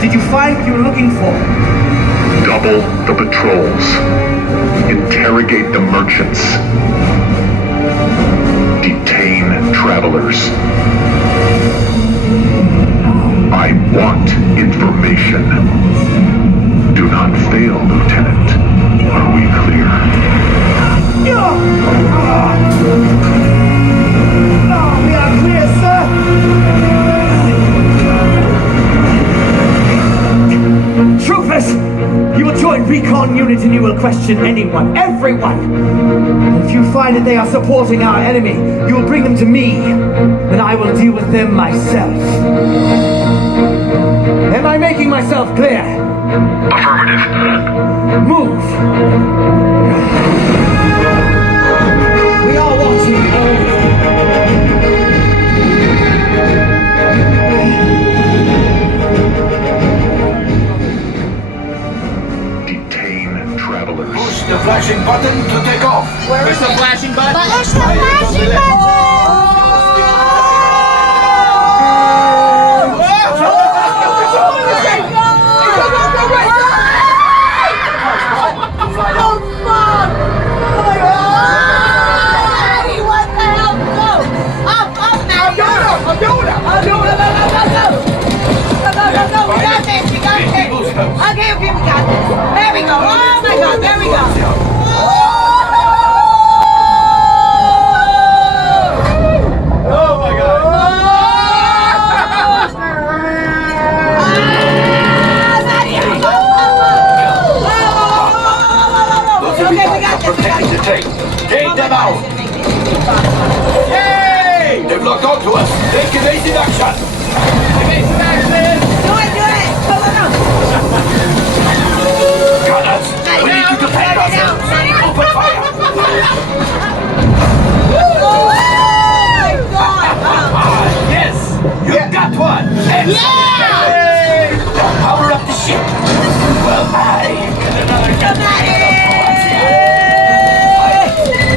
Did you find what you were looking for? Double the patrols. Interrogate the merchants. Detain travelers. I want information. Do not fail, Lieutenant. Are we clear? We are clear, sir! Troopers! You will join recon unit and you will question anyone, everyone! And if you find that they are supporting our enemy, you will bring them to me, and I will deal with them myself. Am I making myself clear? Affirmative. Move! We are watching all. Detain travelers. Push the flashing button to take off. Where's the flashing button? Push the flashing button! Okay, we got this. There we go. Oh my God, there we go. Oh my God. Okay, we got this. Protecting the tank. Take them out. Yay! They've locked onto us. Take evasive action. Evasive action! Do it. Go. Gunners, we need to defend ourselves. Open fire. Yes, you got one. Excellent. Now power up the ship. Well, I get another gun.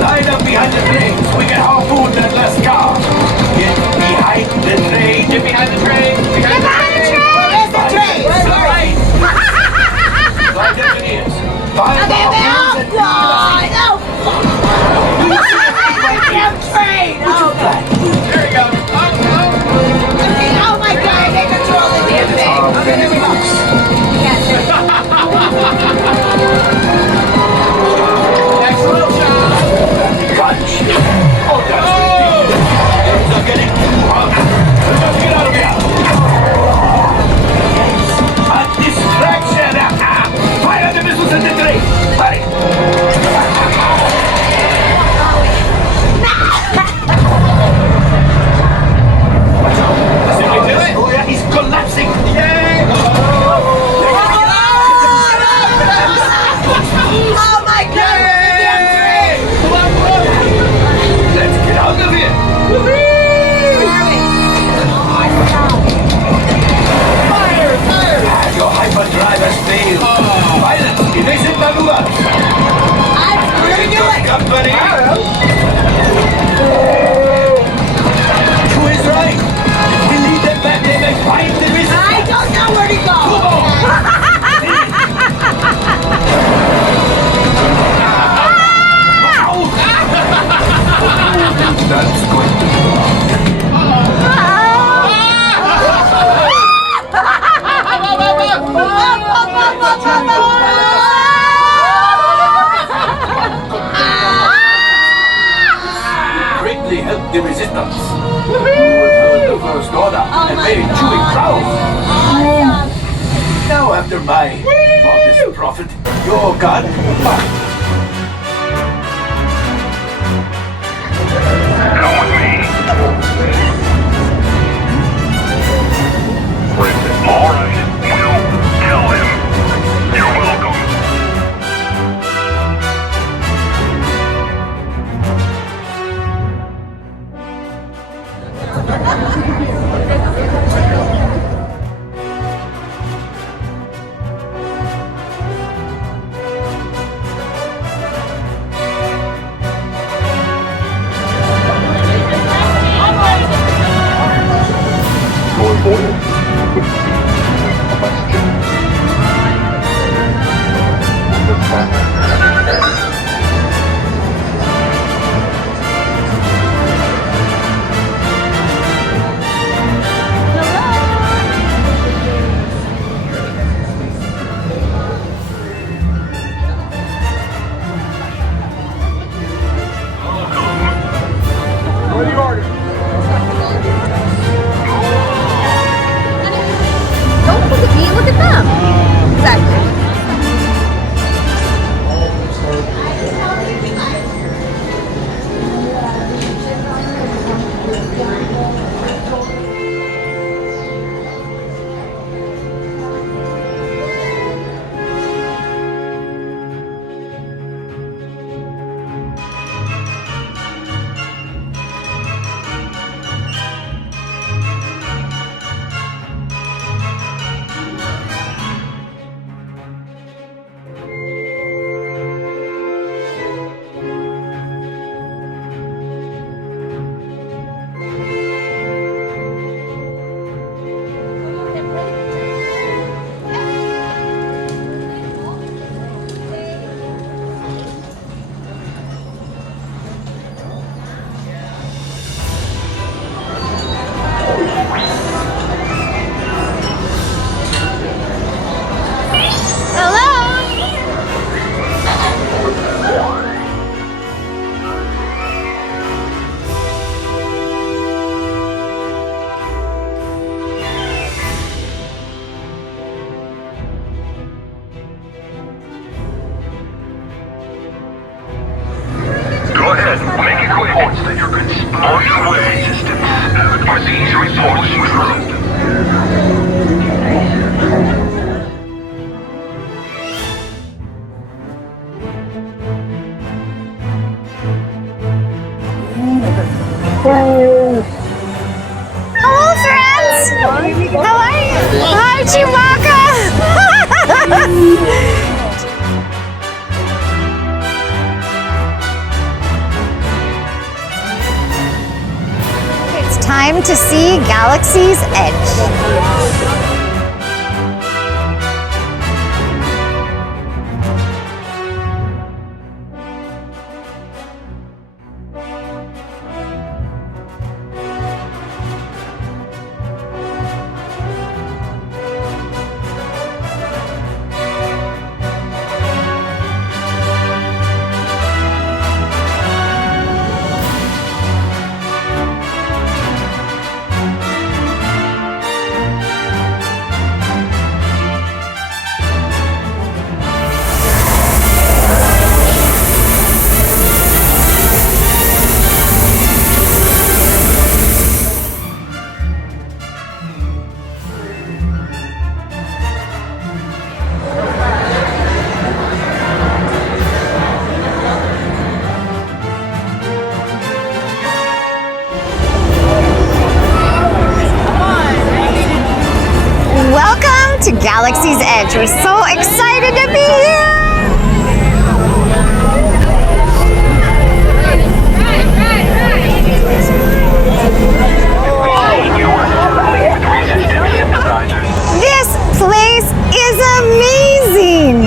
Line up behind the trains. We can harpoon that last car. Get behind the train. Get behind the train! Behind the train! Where's the train? Right. Flight engineers. Find Okay, our man. crews and No. Damn train. Oh, God. There we go. Oh my God, they control the damn thing. Okay, there we go. Excellent job! Punch! Oh, that's ridiculous. They're getting too hot. Let's get out of here. A distraction! Fire the missiles at the train! Hurry! Watch out! The destroyer is collapsing! Yay! Oh my God, damn train. Let's get out of here! Your hyperdrive has failed. Pilot, evasive maneuvers. I'm gonna do it. Company. Who is right? If we lead them back, they may find the missile. I don't know where to go. That's going to be greatly helped the resistance. You overturned the First Order and made Chewie proud. Now after my modest profit, your gun. Come with me. All right. We'll tell him. You're welcome. On your way. Are these reports true? Hello, friends! How are you? Hi, Chewbacca! It's time to see Galaxy's Edge. Welcome to Galaxy's Edge. We're so excited to be here! This place is amazing!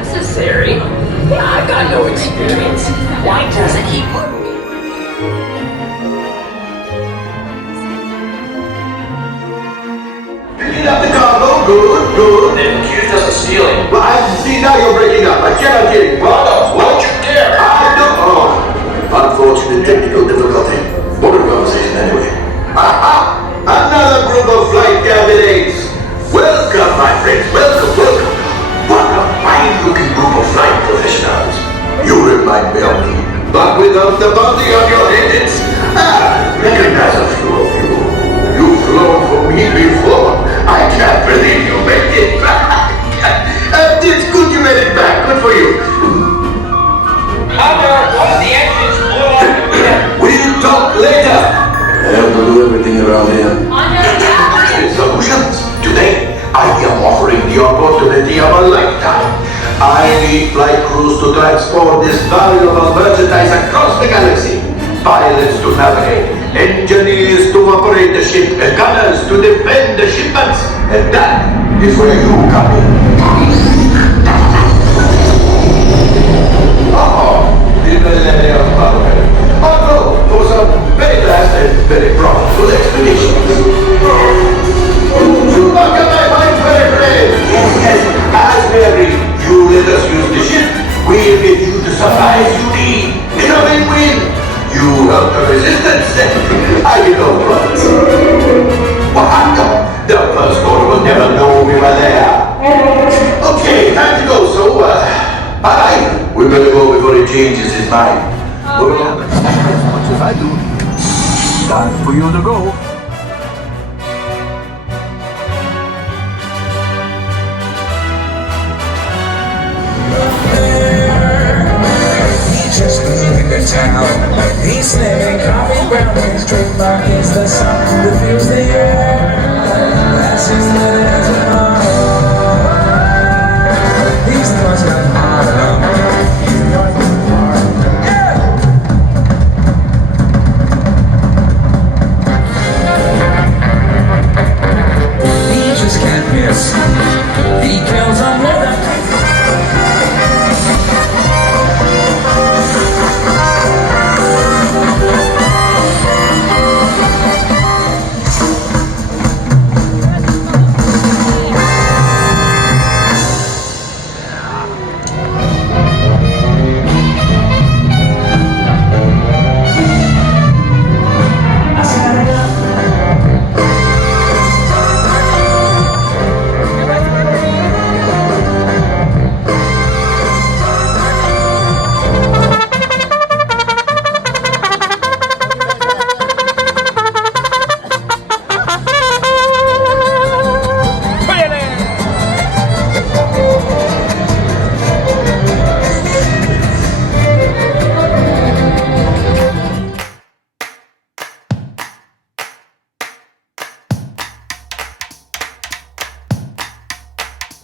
Necessary? I've got no experience. Why doesn't he put me? Picking up the cargo, good. They've accused us of stealing. Well, I see now you're breaking up. I cannot hear you. Brother, won't you dare? I don't. Oh, unfortunate technical difficulty. Modern conversation anyway. Aha! Another group of flight candidates. Welcome, my friends. Welcome. What a fine-looking group of flight professionals. You remind me of me, but without the bounty on your heads. Recognize a few of you. You've flown for me before. I can't believe you made it back. It's good you made it back. Good for you. Hunter, one of the engines blew up. We'll talk later. I have to do everything around here. Solutions. Today, I am offering the opportunity of a lifetime. I need flight crews to transport this valuable merchandise across the galaxy. Pilots to navigate, engineers to operate the ship, and gunners to defend the shipments. And that is where you come in. The Millennium Falcon. On road for some very fast and very profitable expeditions. Chewbacca, my friend! Yes, as we agreed, you let us use the ship. We'll give you the supplies you need. In a win-win. You help the resistance, I get no front. What? The first order will never know we were there. Okay, time to go, so, bye. We better go before he changes his mind. Well, as much as I do. Time for you to go. Just leaving the town. He's living coffee brown. His trademark is the sun that fills the air. That's his letters and all. These ones are hard. He just can't miss. He kills on leather.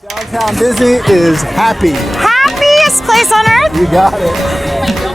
Downtown Disney is happy. Happiest place on earth? You got it.